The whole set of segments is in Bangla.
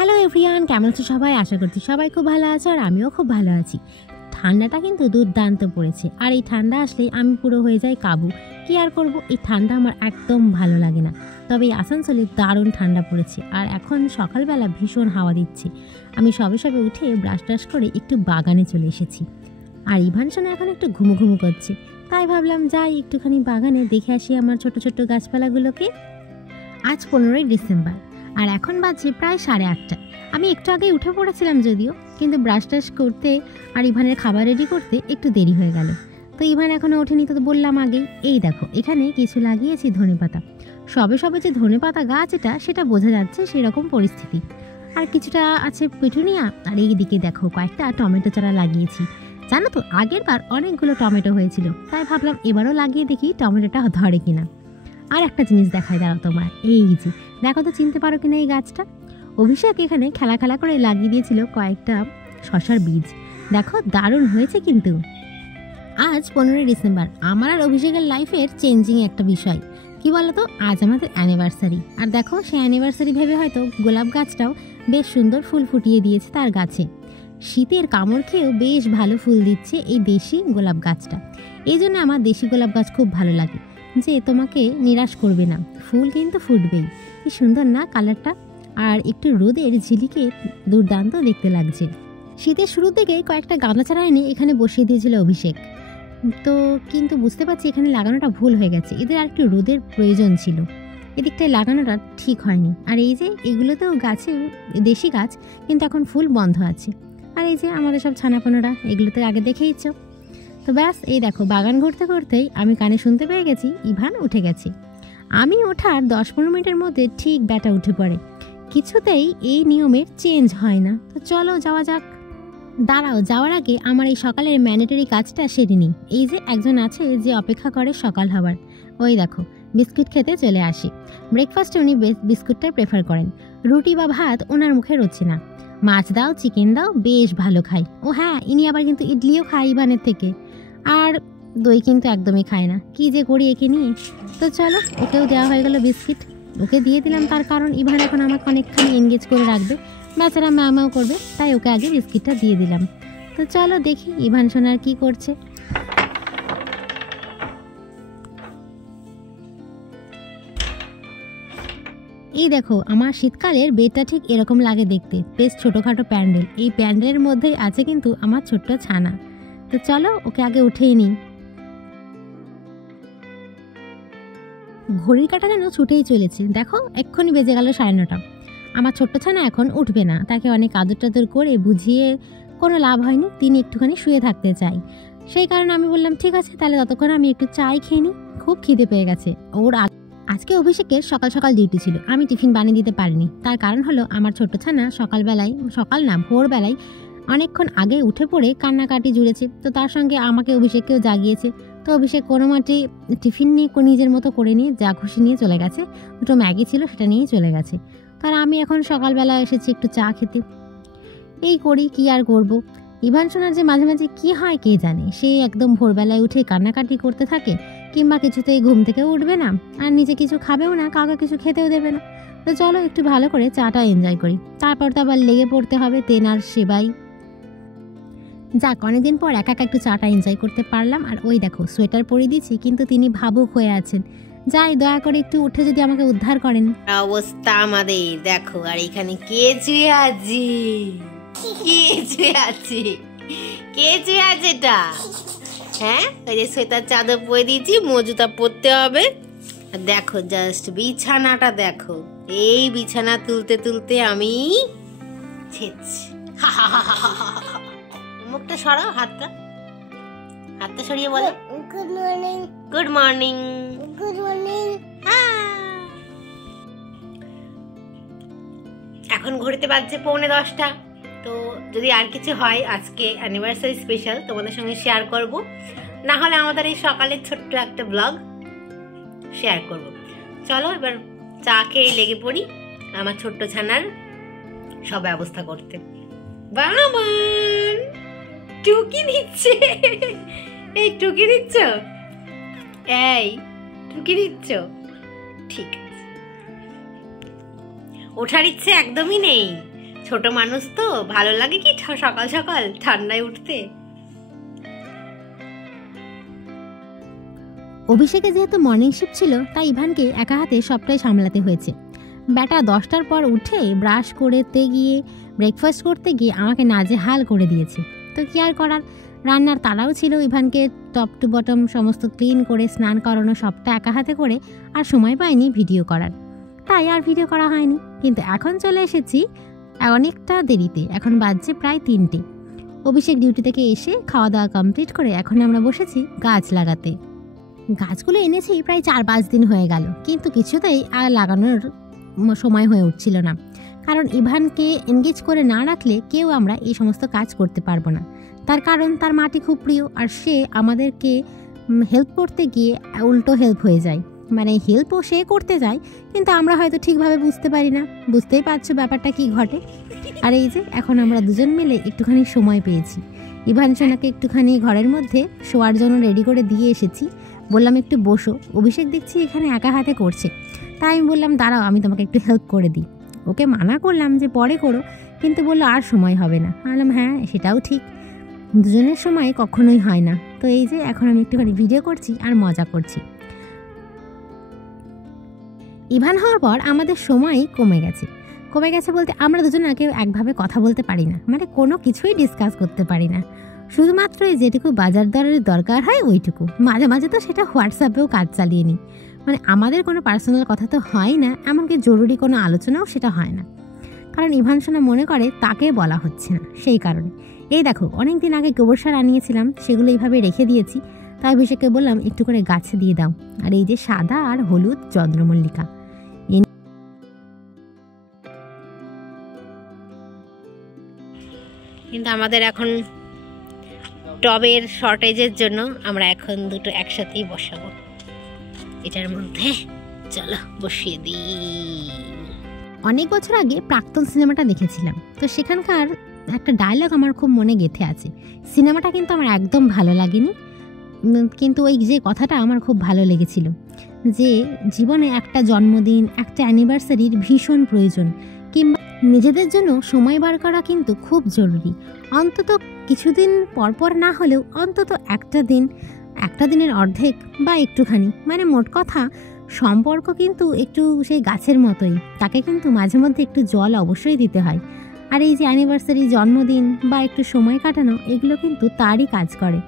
হ্যালো এভরিওয়ান, কেমন আছো সবাই? আশা করছি সবাই খুব ভালো আছে আর আমিও খুব ভালো আছি। ঠান্ডাটা কিন্তু দুর্দান্ত পড়েছে, আর এই ঠান্ডা আসলেই আমি পুরো হয়ে যাই কাবু। কি আর করব, এই ঠান্ডা আমার একদম ভালো লাগে না। তবে এই আসানসোলে দারুণ ঠান্ডা পড়েছে, আর এখন সকালবেলা ভীষণ হাওয়া দিচ্ছে। আমি সবে সবে উঠে ব্রাশ টাশ করে একটু বাগানে চলে এসেছি, আর ইভান সোনা এখন একটু ঘুমো ঘুমো করছে। তাই ভাবলাম যাই একটুখানি বাগানে দেখে আসি আমার ছোট ছোট গাছপালাগুলোকে। আজ 15ই ডিসেম্বর, আর এখন বাজছে প্রায় 8:30। আমি একটু আগে উঠে পড়েছিলাম যদিও, কিন্তু ব্রাশ টাশ করতে আর ইভানের খাবার রেডি করতে একটু দেরি হয়ে গেল। তো ইভান এখনও ওঠেনি, তো বললাম আগেই। এই দেখো, এখানে কিছু লাগিয়েছি ধনেপাতা। সবে সবে যে ধনেপাতা গাছ সেটা বোঝা যাচ্ছে সেরকম পরিস্থিতি। আর কিছুটা আছে পেটুনিয়া, আর এইদিকে দেখো কয়েকটা টমেটো চারা লাগিয়েছি। জানো তো, আগের বার অনেকগুলো টমেটো হয়েছিল, তাই ভাবলাম এবারও লাগিয়ে দেখি টমেটোটা ধরে কিনা। আর একটা জিনিস দেখাই দাঁড়াও তোমার, এই যে দেখো তো, চিনতে পারো কিনা এই গাছটা? অভিষেক এখানে খেলা করে লাগিয়ে দিয়েছিল কয়েকটা শশার বীজ। দেখো দারুণ হয়েছে কিন্তু। আজ 15ই ডিসেম্বর, আমার আর অভিষেকের লাইফের চেঞ্জিং একটা বিষয়। কি বলতো, আজ আমাদের অ্যানিভার্সারি। আর দেখো, সেই অ্যানিভার্সারি ভেবে হয়তো গোলাপ গাছটাও বেশ সুন্দর ফুল ফুটিয়ে দিয়েছে তার গাছে। শীতের কামড় খেয়েও বেশ ভালো ফুল দিচ্ছে এই দেশি গোলাপ গাছটা। এই জন্য আমার দেশি গোলাপ গাছ খুব ভালো লাগে, যে তোমাকে নিরাশ করবে না, ফুল কিন্তু ফুটবেই। কি সুন্দর না কালারটা, আর একটু রোদের ঝিলিকে দুর্দান্ত দেখতে লাগছে। শীতের শুরুর দিকে কয়েকটা গাঁদা চারা এনে এখানে বসিয়ে দিয়েছিল অভিষেক, তো কিন্তু বুঝতে পারছি এখানে লাগানোটা ভুল হয়ে গেছে। এদের আর একটু রোদের প্রয়োজন ছিল, এদিকটায় লাগানোটা ঠিক হয়নি। আর এই যে এগুলোতেও গাছে দেশি গাছ, কিন্তু এখন ফুল বন্ধ আছে। আর এই যে আমাদের সব ছানাপোনারা, এগুলো তো আগে দেখেইছ। তো ব্যাস, এই দেখো বাগান ঘুরতে ঘুরতেই আমি কানে শুনতে পেয়ে গেছি ইভান উঠে গেছে। আমি ওঠার 10-15 মিনিটের মধ্যে ঠিক ব্যাটা উঠে পড়ে। কিছুতেই এই নিয়মের চেঞ্জ হয় না। তো চলো যাওয়া যাক। দাঁড়াও, যাওয়ার আগে আমার এই সকালের ম্যান্ডেটরি কাজটা সেরে নিই। এই যে একজন আছে যে অপেক্ষা করে সকাল হবার, ওই দেখো বিস্কুট খেতে চলে আসি। ব্রেকফাস্টে উনি বিস্কুটটাই প্রেফার করেন, রুটি বা ভাত ওনার মুখে রচ্ছে না। মাছ দাও, চিকেন দাও, বেশ ভালো খাই। ও হ্যাঁ, ইনি আবার কিন্তু ইডলিও খায় ইভানের থেকে। আর দই কিন্তু একদমই খায় না। কি যে করি একে নিয়ে। তো চলো, ওকেও দেওয়া হয়ে গেল বিস্কিট। ওকে দিয়ে দিলাম, তার কারণ ইভান এখন আমাকে অনেকখানি এনগেজ করে রাখবে, বেচারা ম্যামাও করবে, তাই ওকে আগে বিস্কিটটা দিয়ে দিলাম। তো চলো দেখি ইভান সোনার কি করছে। এই দেখো, আমার শীতকালের বেডটা ঠিক এরকম লাগে দেখতে, বেশ ছোটোখাটো প্যান্ডেল। এই প্যান্ডেলের মধ্যেই আছে কিন্তু আমার ছোট্ট ছানা। তো চলো ওকে আগে উঠেই নিই। ঘড়ির কাঁটা যেন ছুটেই চলেছে, দেখো এক্ষুনি বেজে গেল 9:30। আমার ছোট্ট ছানা এখন উঠবে না, তাকে অনেক আদর টাদর করে বুঝিয়ে কোনো লাভ হয়নি, তিনি একটুখানি শুয়ে থাকতে চাই। সেই কারণে আমি বললাম ঠিক আছে, তাহলে ততক্ষণ আমি একটু চাই খেয়ে নিই, খুব খিদে পেয়ে গেছে ওর। আজকে অভিষেকের সকাল সকাল ডিউটি ছিল, আমি টিফিন বানিয়ে দিতে পারিনি। তার কারণ হলো আমার ছোট্ট ছানা ভোরবেলায় অনেকক্ষণ আগে উঠে পড়ে কান্নাকাটি জুড়েছে। তো তার সঙ্গে আমাকে অভিষেককেও জাগিয়েছে। তো অভিষেক কোনো মাটি টিফিন নিয়ে নিজের মতো করে নিয়ে যা খুশি নিয়ে চলে গেছে। দুটো ম্যাগি ছিল, সেটা নিয়ে চলে গেছে। তার আমি এখন সকালবেলা এসেছি একটু চা খেতে। এই করি, কি আর করব। ইভান সোনার যে মাঝে মাঝে কি হয় কে জানে, সে একদম ভোরবেলায় উঠে কান্নাকাটি করতে থাকে, কিংবা কিছুতেই ঘুম থেকে উঠবে না, আর নিজে কিছু খাবেও না, কাউকে কিছু খেতেও দেবে না। তো চলো একটু ভালো করে চাটা এনজয় করি, তারপর তো আবার লেগে পড়তে হবে তেনার সেবাই। যাক, অনেকদিন পর একা একটু চাটা এনজয় করতে পারলাম। আর ওই দেখো সোয়েটার পরিয়ে দিচ্ছি, কিন্তু তিনি ভাবুক হয়ে আছেন। যাই, দয়া করে একটু উঠে যদি আমাকে উদ্ধার করেন। অবস্থা আমাদের দেখো, আর এখানে কে শুয়ে আছে এটা? হ্যাঁ, ওই যে সোয়েটার চাদর পরে দিয়েছি, মজুতা পরতে হবে। আর দেখো জাস্ট বিছানাটা দেখো, এই বিছানা তুলতে তুলতে আমি মুখটা সরাও, হাতটা সরিয়ে বলো good morning. Good morning, good morning. এখন ঘড়িতে বাজছে 9:45। তো যদি আর কিছু হয় আজকে অ্যানিভার্সারি স্পেশাল তোমাদের সঙ্গে শেয়ার করব, না হলে আমাদের এই সকালের ছোট্ট একটা ব্লগ শেয়ার করব। চলো এবার চা খেয়ে লেগে পড়ি আমার ছোট্ট ছানার সব ব্যবস্থা করতে। বাবান টুকি দিচ্ছে, এই টুকি দিচ্ছ, এই টুকি দিচ্ছ, ঠিক আছে। ওঠার ইচ্ছে একদমই নেই, ছোট মানুষ তো ভালো লাগে কি সকাল সকাল ঠান্ডায় উঠতে। অভিষেকে যেহেতু মর্নিং শিফট ছিল তাই ইভানকে একা হাতে সবটাই সামলাতে হয়েছে। বেটা 10টার পর উঠে ব্রাশ করতে গিয়ে ব্রেকফাস্ট করতে গিয়ে আমাকে নাজেহাল করে দিয়েছে। তো কি আর করার, রান্নার তাড়াও ছিল, ইভানকে টপ টু বটম সমস্ত ক্লিন করে স্নান করানো সবটা একা হাতে করে, আর সময় পাইনি ভিডিও করার, তাই আর ভিডিও করা হয়নি। কিন্তু এখন চলে এসেছি অনেকটা দেরিতে, এখন বাজছে প্রায় 3টে। অভিষেক ডিউটি থেকে এসে খাওয়া দাওয়া কমপ্লিট করে এখন আমরা বসেছি গাছ লাগাতে। গাছগুলো এনেছি প্রায় 4-5 দিন হয়ে গেল, কিন্তু কিছুতেই আর লাগানোর সময় হয়ে উঠছিল না। কারণ ইভানকে এনগেজ করে না রাখলে কেউ আমরা এই সমস্ত কাজ করতে পারবো না। তার কারণ তার মাটি খুব প্রিয়, আর সে আমাদেরকে হেল্প করতে গিয়ে উল্টো হেল্প হয়ে যায়, মানে হেল্পও সে করতে যায় কিন্তু আমরা হয়তো ঠিকভাবে বুঝতে পারি না। বুঝতেই পারছো ব্যাপারটা কি ঘটে। আর এই যে এখন আমরা দুজন মিলে একটুখানি সময় পেয়েছি, ইভান সোনাকে একটুখানি ঘরের মধ্যে শোয়ার জন্য রেডি করে দিয়ে এসেছি। বললাম একটু বসো, অভিষেক দেখছি এখানে একা হাতে করছে, তাই আমি বললাম দাঁড়াও আমি তোমাকে একটু হেল্প করে দিই। ওকে মানা করলাম যে পরে করো, কিন্তু বললো আর সময় হবে না। বললাম হ্যাঁ সেটাও ঠিক, দুজনের সময় কখনোই হয় না। তো এই যে এখন আমি একটুখানি ভিডিও করছি আর মজা করছি। ইভান হওয়ার পর আমাদের সময় কমে গেছে বলতে আমরা দুজন আগে একভাবে কথা বলতে পারি না, মানে কোনো কিছুই ডিসকাস করতে পারি না। শুধুমাত্র যেটুকু বাজার দরের দরকার হয় ওইটুকু, মাঝে মাঝে তো সেটা হোয়াটসঅ্যাপেও কাজ চালিয়ে নিই। মানে আমাদের কোনো পার্সোনাল কথা তো হয় না, এমনকি জরুরি কোনো আলোচনাও সেটা হয় না, কারণ ইভান সোনা মনে করে তাকে বলা হচ্ছে না, সেই কারণে। এই দেখো অনেক দিন আগে গোবর সার আনিয়েছিলাম, সেগুলো এইভাবে রেখে দিয়েছি। তাই অভিষেককে বললাম একটু করে গাছে দিয়ে দাও। আর এই যে সাদা আর হলুদ চন্দ্রমল্লিকা, কিন্তু আমাদের এখন টবের শর্টেজের জন্য আমরা এখন দুটো একসাথেই বসাবো এটার মধ্যে। চলো বসিয়ে দিই। অনেক বছর আগে প্রাক্তন সিনেমাটা দেখেছিলাম, তো সেখানকার একটা ডায়লগ আমার খুব মনে গেঁথে আছে। সিনেমাটা কিন্তু আমার একদম ভালো লাগেনি, কিন্তু ওই যে কথাটা আমার খুব ভালো লেগেছিল, যে জীবনে একটা জন্মদিন, একটা অ্যানিভার্সারির ভীষণ প্রয়োজন, কিংবা নিজেদের জন্য সময় বার করা কিন্তু খুব জরুরি। অন্তত কিছুদিন পরপর না হলেও অন্তত একটা দিনের অর্ধেক বা একটুখানি, মানে মোট কথা সম্পর্ক কিন্তু একটু সেই গাছের মতোই, তাকে কিন্তু মাঝে মধ্যে একটু জল অবশ্যই দিতে হয়। আর এই যে অ্যানিভার্সারি, জন্মদিন বা একটু সময় কাটানো, এগুলো কিন্তু তারই কাজ করে।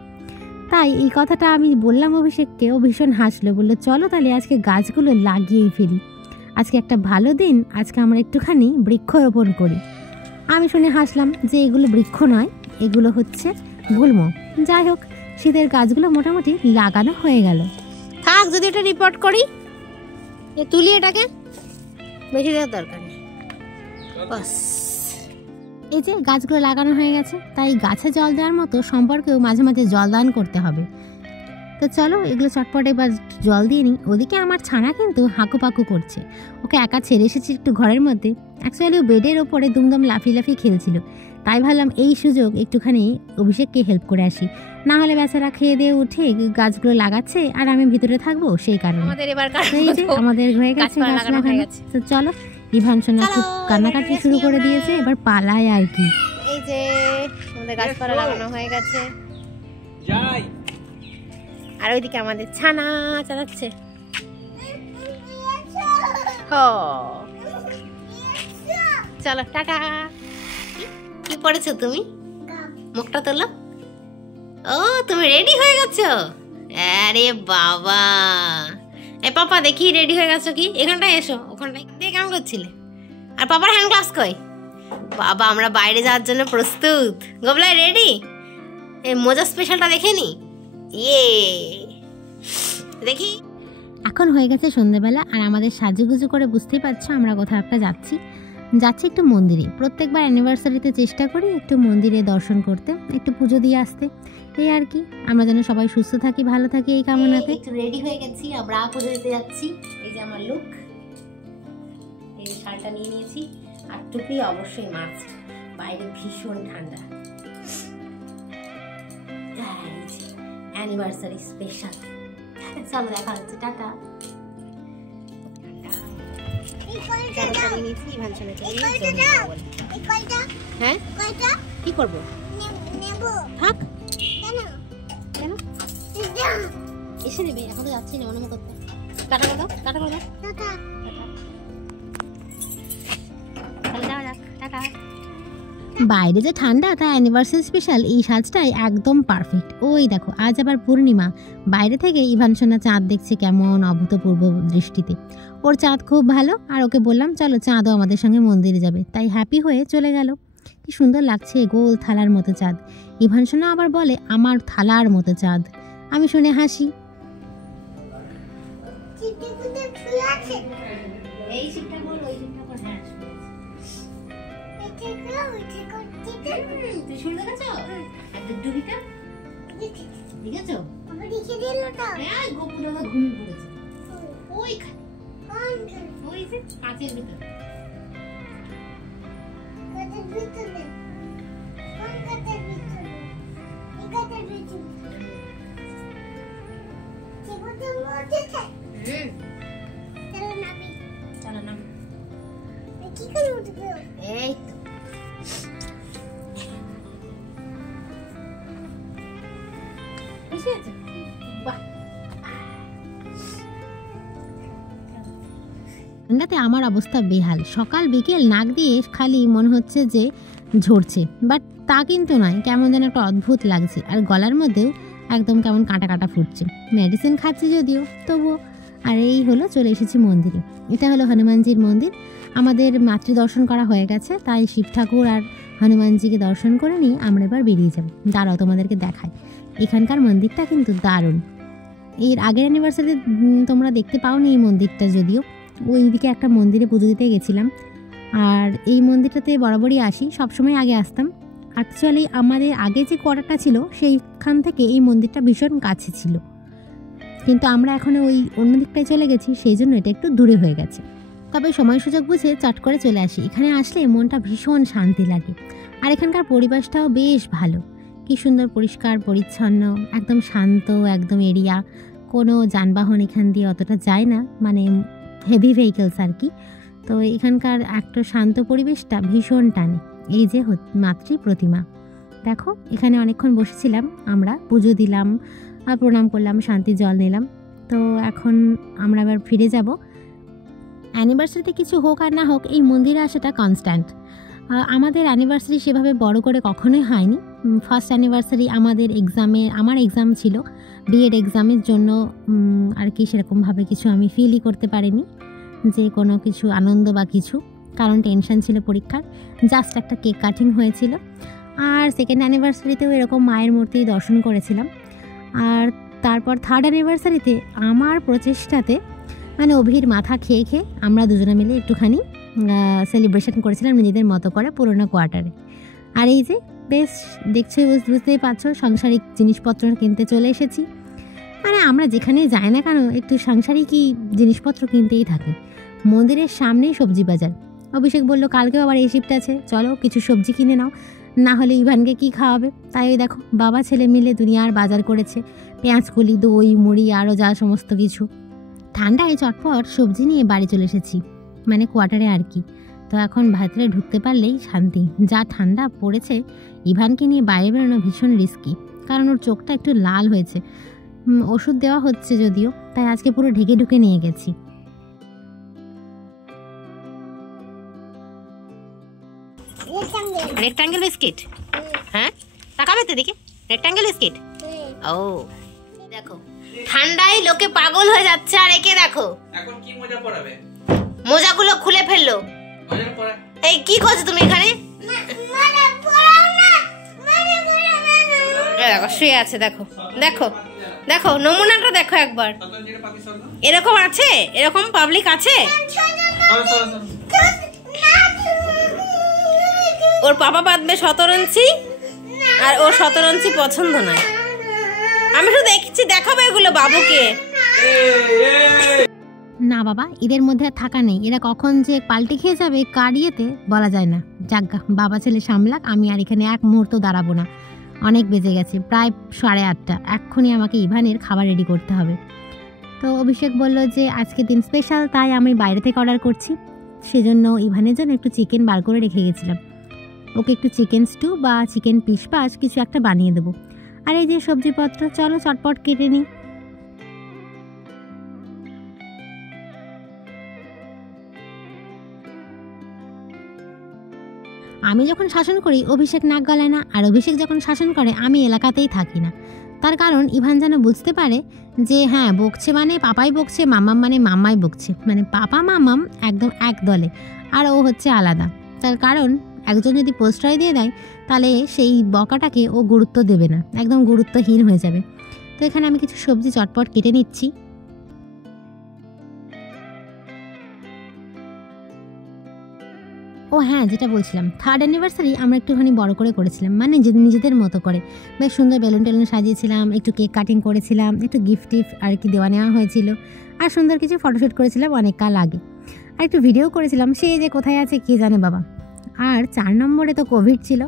তাই এই কথাটা আমি বললাম অভিষেককে, ও ভীষণ হাসলো, বললো চলো তাহলে আজকে গাছগুলো লাগিয়েই ফেলি, আজকে একটা ভালো দিন, আজকে আমরা একটুখানি বৃক্ষরোপণ করি। আমি শুনে হাসলাম যে এগুলো বৃক্ষ নয়, এগুলো হচ্ছে গুল্ম। যাই হোক, শীতের গাছগুলো মোটামুটি লাগানো হয়ে গেল। থাক, যদি এটা রিপোর্ট করি তুলি, এটাকে বেশি দেওয়ার দরকার নেই, বাস। এই যে গাছগুলো লাগানো হয়ে গেছে, তাই গাছে জল দেওয়ার মতো সম্পর্কেও মাঝে মাঝে জল দান করতে হবে। তো চলো এগুলো চটপট এবার জল দিয়ে নিই। ওদিকে আমার ছানা কিন্তু হাঁকুপাকু করছে, ওকে একা ছেড়ে এসেছি একটু ঘরের মধ্যে। অ্যাকচুয়ালি ও বেডের ওপরে দুমদম লাফিয়ে খেলছিল, তাই ভাবলাম এই সুযোগ একটুখানি অভিষেককে হেল্প করে আসি, না হলে বেচারা খেয়ে দিয়ে উঠে গাছগুলো লাগাচ্ছে আর আমি ভিতরে থাকবো, সেই কারণে। আমাদের হয়ে গেছে গাছ লাগানো। তো চলো, ইভান সোনা খুব কান্নাকাটি শুরু করে দিয়েছে, এবার পালায় আর কি। এই যে আমাদের গাছপালা লাগানো হয়ে গেছে, আর ওইদিকে আমাদের ছানা চালাচ্ছে। চলো টাটা। কি পড়েছো তুমি? মুখটা তোলো। ও তুমি রেডি হয়ে গেছো? আরে বাবা, এ পাপা দেখি রেডি হয়ে গেছো কি? এখানটায় এসো, ওখানটায় দিয়ে কেমন করছিলে? আর পাপার হ্যান্ড গ্লাভস কই? বাবা আমরা বাইরে যাওয়ার জন্য প্রস্তুত। গোবলাই রেডি? এই মোজা স্পেশালটা দেখে নি। ইয়ে দেখি। এখন হয়ে গেছে সন্ধ্যেবেলা, আর আমাদের সাজুগুজু করে বুঝতেই পারছো আমরা কোথাও একটা যাচ্ছি একটু মন্দিরে। প্রত্যেকবার অ্যানিভার্সারিতে চেষ্টা করি একটু মন্দিরে দর্শন করতে, একটু পুজো দিয়ে আসতে, এই আর কি। আমরা যেন সবাই সুস্থ থাকি, ভালো থাকি, এই কামনাতে একটু রেডি হয়ে গেছি, আমরা পুজো দিতে যাচ্ছি। এই যে আমার লুক, এই শাড়িটা নিয়ে নিয়েছি, আর টুপি অবশ্যই মাস্ট, বাইরে ভীষণ ঠান্ডা। Anniversary special. চলো দেখা হচ্ছে, টাটা। চাদরটা নিয়ে নিয়েছি ইভান সোনাকে হ্যাঁ কি করবো থাক কেন এসে নেবে এখন তো যাচ্ছি না মনে করতে টাটা করে দাও টাটা করে দাও তাহলে যাওয়া যাক টাটা। বাইরে যে ঠান্ডা তাই অ্যানিভার্সারি স্পেশাল এই সাজটাই একদম পারফেক্ট। ওই দেখো আজ আবার পূর্ণিমা, বাইরে থেকে ইভান সোনা চাঁদ দেখছে কেমন অভূতপূর্ব দৃষ্টিতে। ওর চাঁদ খুব ভালো, আর ওকে বললাম চলো চাঁদও আমাদের সঙ্গে মন্দিরে যাবে, তাই হ্যাপি হয়ে চলে গেল। কি সুন্দর লাগছে গোল থালার মতো চাঁদ। ইভান সোনা আবার বলে আমার থালার মতো চাঁদ। আমি শুনে হাসি। এই শিপটা বল ওই শিপটা বল হ্যাঁ তুই শুনে দেখেছো আর ডুবিটা দেখেছো হ্যাঁ গোপুর আমার ঘুমিয়ে পড়েছে ওইখানে ওই যে কাঁচের ভিতরে এই ঠান্ডাতে আমার অবস্থা বেহাল। সকাল বিকেল নাক দিয়ে খালি মনে হচ্ছে যে ঝরছে, বাট তা কিন্তু নয়, কেমন যেন একটা অদ্ভুত লাগছে। আর গলার মধ্যেও একদম কেমন কাঁটা কাঁটা ফুটছে। মেডিসিন খাচ্ছি যদিও, তবুও। আর এই হলো চলে এসেছি মন্দিরে। এটা হলো হনুমানজির মন্দির। আমাদের মাতৃ দর্শন করা হয়ে গেছে, তাই শিব ঠাকুর আর হনুমানজিকে দর্শন করে নিয়ে আমরা এবার বেরিয়ে যাব। দাঁড়াও তোমাদেরকে দেখায়, এখানকার মন্দিরটা কিন্তু দারুণ। এর আগের অ্যানিভার্সারি তোমরা দেখতে পাওনি এই মন্দিরটা, যদিও ওইদিকে একটা মন্দিরে পুজো দিতে গেছিলাম। আর এই মন্দিরটাতে বরাবরই আসি, সবসময় আগে আসতাম। অ্যাকচুয়ালি আমাদের আগে যে কোয়ার্টারটা ছিল সেইখান থেকে এই মন্দিরটা ভীষণ কাছে ছিল, কিন্তু আমরা এখন ওই অন্য দিকটায় চলে গেছি, সেই জন্য এটা একটু দূরে হয়ে গেছে। তবে সময় সুযোগ বুঝে চট করে চলে আসি। এখানে আসলে মনটা ভীষণ শান্তি লাগে। আর এখানকার পরিবেশটাও বেশ ভালো, কি সুন্দর পরিষ্কার পরিচ্ছন্ন, একদম শান্ত একদম এরিয়া। কোনো যানবাহন এখান দিয়ে অতটা যায় না, মানে হেভি ভেহিকেলস আর কি। তো এখানকার একটা শান্ত পরিবেশটা ভীষণ টানে। এই যে মাতৃ প্রতিমা, দেখো এখানে অনেকক্ষণ বসেছিলাম আমরা, পুজো দিলাম, প্রণাম করলাম, শান্তি জল নিলাম। তো এখন আমরা আবার ফিরে যাব। অ্যানিভার্সারিতে কিছু হোক আর না হোক, এই মন্দিরে আসাটা কনস্ট্যান্ট। আমাদের অ্যানিভার্সারি সেভাবে বড় করে কখনোই হয়নি। ফার্স্ট অ্যানিভার্সারি আমার এক্সাম ছিল, বিএড এক্সামের জন্য আর কি সেরকমভাবে কিছু আমি ফিলই করতে পারিনি যে কোনো কিছু আনন্দ বা কিছু, কারণ টেনশন ছিল পরীক্ষার। জাস্ট একটা কেক কাটিং হয়েছিল। আর সেকেন্ড অ্যানিভার্সারিতেও এরকম মায়ের মূর্তি দর্শন করেছিলাম। আর তারপর থার্ড অ্যানিভার্সারিতে আমার প্রচেষ্টাতে, মানে অভির মাথা খেয়ে খেয়ে আমরা দুজনে মিলে একটুখানি সেলিব্রেশন করেছিলাম নিজেদের মতো করে পুরোনো কোয়ার্টারে। আর এই যে বেশ দেখছো, বুঝতেই পারছো, সাংসারিক জিনিসপত্র কিনতে চলে এসেছি। মানে আমরা যেখানেই যাই না কেন একটু সাংসারিক জিনিসপত্র কিনতেই থাকি। মন্দিরের সামনেই সবজি বাজার। অভিষেক বলল কালকেও আবার এই শিফট আছে, চলো কিছু সবজি কিনে নাও, না হলে ইভানকে কি খাওয়াবে। তাই ওই দেখো বাবা ছেলে মিলে দুনিয়ার বাজার করেছে, পেঁয়াজকলি, দই, মুড়ি, আরও যা সমস্ত কিছু। ঠান্ডায় চটপট সবজি নিয়ে বাড়ি চলে এসেছি, মানে কোয়ার্টারে আর কি। তো এখন ভেতরে ঢুকতে পারলেই শান্তি। যা ঠান্ডা পড়েছে, ইভানকে নিয়ে বাইরে বেরোনো ভীষণ রিস্কি, কারণ ওর চোখটা একটু লাল হয়েছে। ওষুধ দেওয়া হচ্ছে যদিও, তাই আজকে পুরো ঢেকে ঢুকে নিয়ে গেছি। রেক্টাঙ্গেল বিস্কিট, হ্যাঁ তাকাবে তো দিকে, রেক্টাঙ্গেল বিস্কিট। ও দেখো ঠান্ডায় লোকে পাগল হয়ে যাচ্ছে, আর একে দেখো এখন কি মজা পড়াবে, মোজাগুলো খুলে ফেললো। মজা পড়া এই কি করছো তুমি এখানে? দেখো শুয়ে আছে, দেখো দেখো দেখো নমুনাটা দেখো একবার। এরকম আছে, এরকম পাবলিক আছে। ওর পাপা বাঁধবে 17 ইঞ্চি, আর ওর 17 ইঞ্চি পছন্দ নয়। আমি শুধু দেখছি, দেখাবো এগুলো বাবুকে। না বাবা, এদের মধ্যে আর থাকা নেই। এরা কখন যে পাল্টে খেয়ে যাবে কারিয়েতে বলা যায় না। যাজ্ঞা, বাবা ছেলে সামলাক, আমি আর এখানে এক মুহূর্ত দাঁড়াবো না। অনেক বেজে গেছে, প্রায় 8:30। এক্ষুনি আমাকে ইভানের খাবার রেডি করতে হবে। তো অভিষেক বলল যে আজকে দিন স্পেশাল, তাই আমি বাইরে থেকে অর্ডার করছি। সেজন্য ইভানের জন্য একটু চিকেন বার করে রেখে গেছিলাম। ওকে একটু চিকেন স্টু বা চিকেন পিস পাস কিছু একটা বানিয়ে দেবো। আর এই যে সবজিপত্র, চলো চটপট কেটে নিই। আমি যখন শাসন করি অভিষেক নাক গলায় না, আর অভিষেক যখন শাসন করে আমি এলাকাতেই থাকি না। তার কারণ ইভান যেন বুঝতে পারে যে হ্যাঁ, বকছে মানে পাপাই বকছে, মামাম মানে মাম্মাই বকছে, মানে পাপা মামাম একদম এক দলে আর ও হচ্ছে আলাদা। তার কারণ একজন যদি প্রশ্রয় দিয়ে দেয় তাহলে সেই বকাটাকে ও গুরুত্ব দেবে না, একদম গুরুত্বহীন হয়ে যাবে। তো এখানে আমি কিছু সবজি চটপট কেটে নিচ্ছি। ও হ্যাঁ, যেটা বলছিলাম, 3rd অ্যানিভার্সারি আমরা একটুখানি বড় করে করেছিলাম, মানে নিজেদের মতো করে বেশ সুন্দর বেলুন টেলুন সাজিয়েছিলাম, একটু কেক কাটিং করেছিলাম, একটু গিফট আর কি দেওয়া নেওয়া হয়েছিল, আর সুন্দর কিছু ফটোশ্যুট করেছিলাম অনেক কাল আগে, আর একটু ভিডিও করেছিলাম। সে যে কোথায় আছে কে জানে বাবা। আর 4 নম্বরে তো কোভিড ছিল,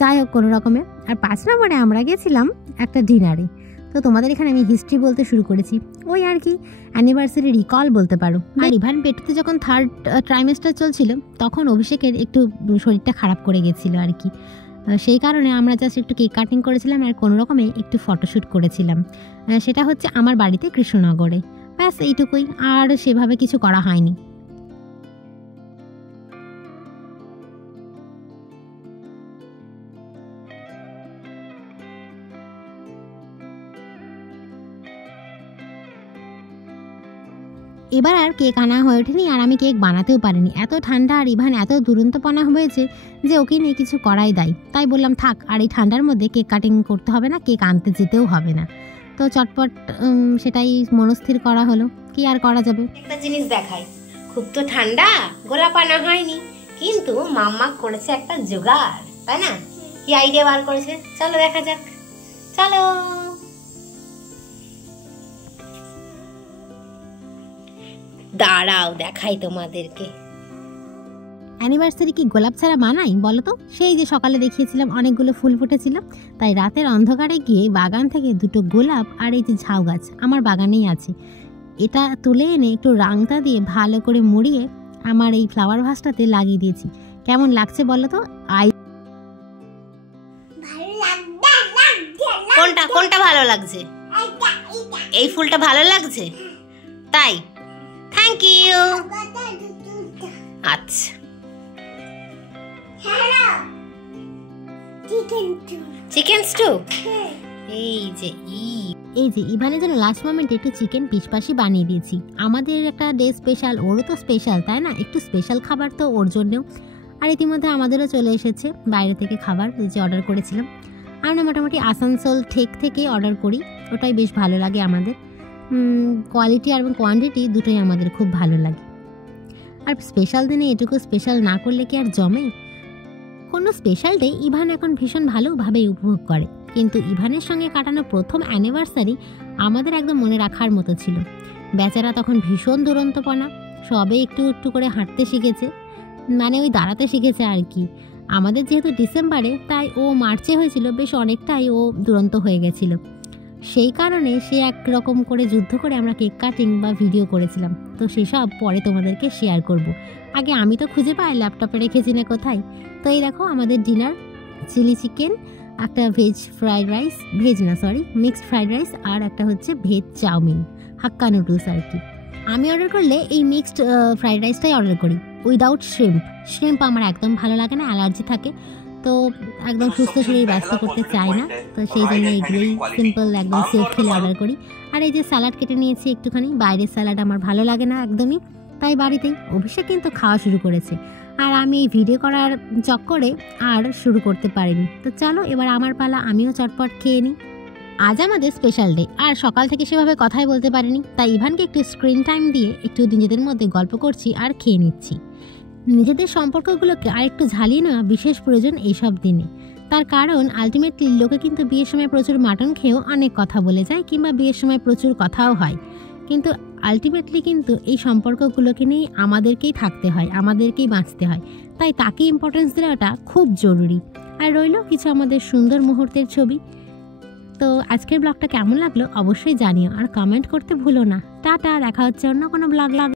যাই হোক কোনো রকমে। আর 5 নম্বরে আমরা গেছিলাম একটা ডিনারে। তো তোমাদের এখানে আমি হিস্ট্রি বলতে শুরু করেছি, ওই আর কি অ্যানিভার্সারি রিকল বলতে পারো। আর ইভান পেটুতে যখন 3rd ট্রাইমেস্টার চলছিল তখন অভিষেকের একটু শরীরটা খারাপ করে গেছিলো আর কি, সেই কারণে আমরা জাস্ট একটু কেক কাটিং করেছিলাম আর কোনো রকমে একটু ফটোশ্যুট করেছিলাম। সেটা হচ্ছে আমার বাড়িতে কৃষ্ণনগরে, ব্যাস এইটুকুই, আর সেভাবে কিছু করা হয়নি। এবার আর কেক আনা হয়ে ওঠেনি, আর আমি কেক বানাতেও পারিনি, এত ঠান্ডা আর ইভান এত দুরন্তপনা হয়েছে যে ওকে নিয়ে কিছু করাই দেয়। তাই বললাম থাক, আর এই ঠান্ডার মধ্যে কেক কাটিং করতে হবে না, কেক আনতে যেতেও হবে না। তো চটপট সেটাই মনস্থির করা হলো, কি আর করা যাবে। একটা জিনিস দেখাই, খুব তো ঠান্ডা, গোলাপ আনা হয়নি, কিন্তু মাম্মা করেছে একটা জোগাড়, তাই না? কি আইডিয়া বার করেছে, চলো দেখা যাক, চলো। দাঁড়াও দেখাই তোমাদেরকে। অ্যানিভার্সারি কি গোলাপ ছাড়া মানাই বলো তো? সেই যে সকালে দেখিয়েছিলাম অনেকগুলো ফুল ফুটেছিল, তাই রাতের অন্ধকারে গিয়ে বাগান থেকে 2টো গোলাপ আর এই যে ঝাউ গাছ আমার বাগানেই আছে, এটা তুলে এনে একটু রাংটা দিয়ে ভালো করে মুড়িয়ে আমার এই ফ্লাওয়ার ভাসটাতে লাগিয়ে দিয়েছি। কেমন লাগছে বলো তো? কোনটা কোনটা ভালো লাগছে? এই ফুলটা ভালো লাগছে, তাই? Thank you. আচ্ছা, চিকেন স্টু। এই যে ইভানের জন্য লাস্ট মোমেন্টে একটু চিকেন পিসপাসি বানিয়ে দিয়েছি। আমাদের একটা ডে স্পেশাল, ওরও তো স্পেশাল তাই না, একটু স্পেশাল খাবার তো ওর জন্যেও। আর ইতিমধ্যে আমাদেরও চলে এসেছে বাইরে থেকে খাবার, যে অর্ডার করেছিলাম। আমরা মোটামুটি আসানসোল থেকে অর্ডার করি, ওটাই বেশ ভালো লাগে আমাদের। কোয়ালিটি আর কোয়ান্টিটি দুটোই আমাদের খুব ভালো লাগে। আর স্পেশাল দিনে এটুকু স্পেশাল না করলে কি আর জমে? কোনো স্পেশাল ডে ইভান এখন ভীষণ ভালোভাবে উপভোগ করে, কিন্তু ইভানের সঙ্গে কাটানো প্রথম অ্যানিভার্সারি আমাদের একদম মনে রাখার মতো ছিল। বেচারা তখন ভীষণ দুরন্তপনা, সবে একটু একটু করে হাঁটতে শিখেছে, মানে ওই দাঁড়াতে শিখেছে আর কি। আমাদের যেহেতু ডিসেম্বরে, তাই ও মার্চে হয়েছিল, বেশ অনেকটাই ও দুরন্ত হয়ে গেছিল। সেই কারণে সে একরকম করে যুদ্ধ করে আমরা কেক কাটিং বা ভিডিও করেছিলাম। তো সেসব পরে তোমাদেরকে শেয়ার করব। আগে আমি তো খুঁজে পাই ল্যাপটপে রেখেছি না কোথায়। তো এই দেখো আমাদের ডিনার, চিলি চিকেন, একটা মিক্সড ফ্রাইড রাইস, আর একটা হচ্ছে ভেজ চাউমিন, হাক্কা নুডলস আর কি। আমি অর্ডার করলে এই মিক্সড ফ্রাইড রাইসটাই অর্ডার করি, উইদাউট শ্রিম্প আমার একদম ভালো লাগে না, অ্যালার্জি থাকে। তো একদম সুস্থ শরীর ব্যস্ত করতে চাই না, তো সেই জন্য এগুলোই সিম্পল একদম সেফ খেলে অর্ডার করি। আর এই যে স্যালাড কেটে নিয়েছি একটুখানি, বাইরের স্যালাড আমার ভালো লাগে না একদমই, তাই বাড়িতেই। অভিষেক কিন্তু খাওয়া শুরু করেছে, আর আমি এই ভিডিও করার চক্করে আর শুরু করতে পারিনি। তো চলো এবার আমার পালা, আমিও চটপট খেয়ে নিই। আজ আমাদের স্পেশাল ডে, আর সকাল থেকে সেভাবে কথাই বলতে পারিনি, তাই ইভানকে একটু স্ক্রিন টাইম দিয়ে একটু নিজেদের মধ্যে গল্প করছি আর খেয়ে নিচ্ছি। নিজেদের সম্পর্কগুলোকে আরেকটু ঝালিয়ে নেওয়া বিশেষ প্রয়োজন এইসব দিনে। তার কারণ আলটিমেটলি লোকে কিন্তু বিয়ের সময় প্রচুর মাটন খেয়েও অনেক কথা বলে যায়, কিংবা বিয়ের সময় প্রচুর কথাও হয়, কিন্তু আলটিমেটলি কিন্তু এই সম্পর্কগুলোকে নিয়েই আমাদেরকেই থাকতে হয়, আমাদেরকেই বাঁচতে হয়। তাই তাকে ইম্পর্টেন্স দেওয়াটা খুব জরুরি। আর রইল কিছু আমাদের সুন্দর মুহূর্তের ছবি। তো আজকের ব্লগটা কেমন লাগলো অবশ্যই জানিও, আর কমেন্ট করতে ভুলো না। টাটা, দেখা হচ্ছে অন্য কোনো ব্লগ।